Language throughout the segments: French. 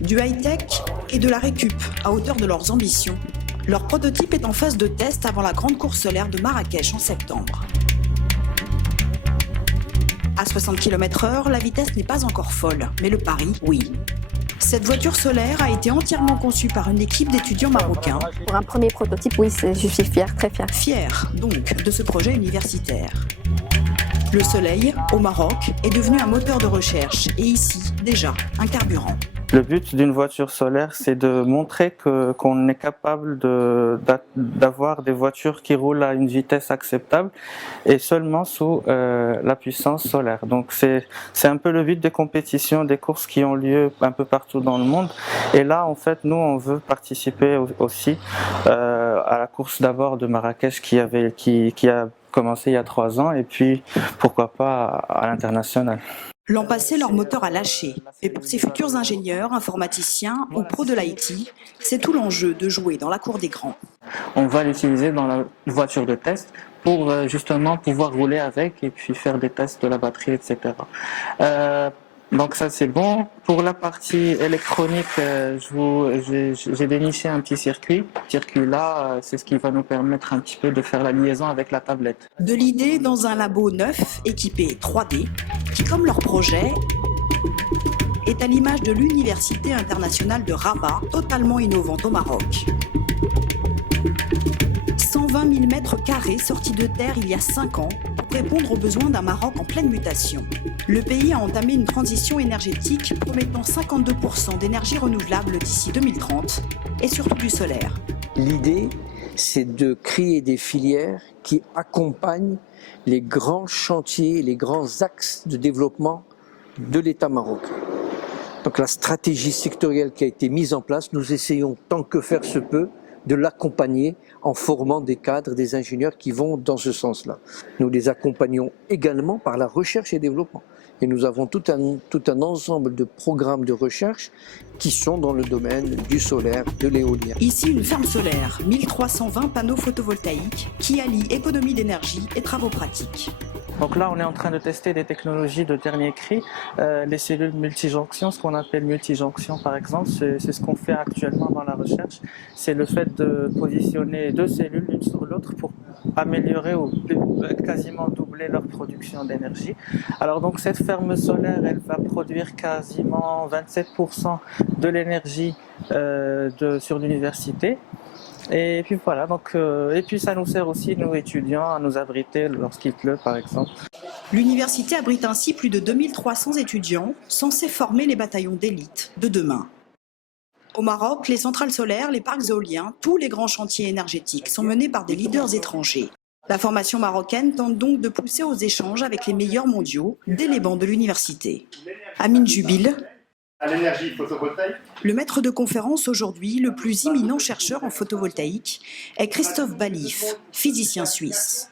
Du high-tech et de la récup à hauteur de leurs ambitions. Leur prototype est en phase de test avant la grande course solaire de Marrakech en septembre. À 60 km/h, la vitesse n'est pas encore folle, mais le pari, oui. Cette voiture solaire a été entièrement conçue par une équipe d'étudiants marocains. Pour un premier prototype, oui, je suis fière, très fière. Fière, donc, de ce projet universitaire. Le soleil, au Maroc, est devenu un moteur de recherche et ici, déjà, un carburant. Le but d'une voiture solaire, c'est de montrer qu'on est capable d'avoir des voitures qui roulent à une vitesse acceptable et seulement sous la puissance solaire. Donc c'est un peu le but des compétitions, des courses qui ont lieu un peu partout dans le monde. Et là, en fait, nous, on veut participer aussi à la course d'abord de Marrakech qui a commencé il y a 3 ans et puis pourquoi pas à l'international. L'an passé, leur moteur a lâché. Mais pour ces futurs ingénieurs, informaticiens ou pros de l'IT, c'est tout l'enjeu de jouer dans la cour des grands. On va l'utiliser dans la voiture de test pour justement pouvoir rouler avec et puis faire des tests de la batterie, etc. Donc ça c'est bon. Pour la partie électronique, j'ai déniché un petit circuit. Ce circuit-là, c'est ce qui va nous permettre un petit peu de faire la liaison avec la tablette. De l'idée dans un labo neuf, équipé 3D, qui comme leur projet, est à l'image de l'Université internationale de Rabat, totalement innovante au Maroc. 120 000 mètres carrés sortis de terre il y a 5 ans pour répondre aux besoins d'un Maroc en pleine mutation. Le pays a entamé une transition énergétique promettant 52% d'énergie renouvelable d'ici 2030 et surtout du solaire. L'idée, c'est de créer des filières qui accompagnent les grands chantiers, les grands axes de développement de l'État marocain. Donc la stratégie sectorielle qui a été mise en place, nous essayons tant que faire se peut de l'accompagner en formant des cadres, des ingénieurs qui vont dans ce sens-là. Nous les accompagnons également par la recherche et développement. Et nous avons tout un ensemble de programmes de recherche qui sont dans le domaine du solaire, de l'éolien. Ici, une ferme solaire, 1320 panneaux photovoltaïques qui allient économie d'énergie et travaux pratiques. Donc là, on est en train de tester des technologies de dernier cri, les cellules multijonctions, ce qu'on appelle multijonction par exemple, c'est ce qu'on fait actuellement dans la recherche. C'est le fait de positionner 2 cellules l'une sur l'autre pour améliorer ou quasiment doubler leur production d'énergie. Alors donc cette ferme solaire, elle va produire quasiment 27% de l'énergie sur l'université. Et puis voilà, donc, et puis ça nous sert aussi, nous étudiants, à nous abriter lorsqu'il pleut par exemple. L'université abrite ainsi plus de 2300 étudiants censés former les bataillons d'élite de demain. Au Maroc, les centrales solaires, les parcs éoliens, tous les grands chantiers énergétiques sont menés par des leaders étrangers. La formation marocaine tente donc de pousser aux échanges avec les meilleurs mondiaux dès les bancs de l'université. Amine Jubil, à l'énergie photovoltaïque. Le maître de conférence aujourd'hui, le plus imminent chercheur en photovoltaïque, est Christophe Balif, physicien suisse.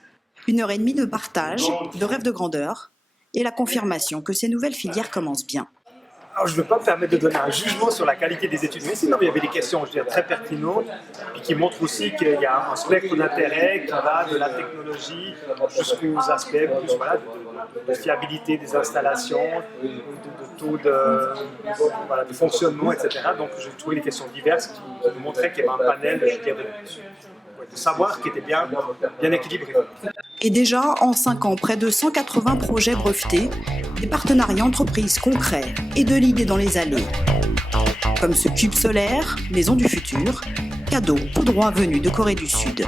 1h30 de partage, de rêves de grandeur et la confirmation que ces nouvelles filières commencent bien. Alors, je ne veux pas me permettre de donner un jugement sur la qualité des études de médecine, mais il y avait des questions, je dirais, très pertinentes et qui montrent aussi qu'il y a un spectre d'intérêt qui va de la technologie jusqu'aux aspects plus, voilà, de fiabilité des installations, de taux de fonctionnement, etc. Donc j'ai trouvé des questions diverses qui nous montraient qu'il y avait un panel, je dirais, de savoir qui était bien équilibré. Et déjà, en 5 ans, près de 180 projets brevetés, des partenariats entreprises concrets et de l'idée dans les allées. Comme ce cube solaire, maison du futur, cadeau tout droit venu de Corée du Sud.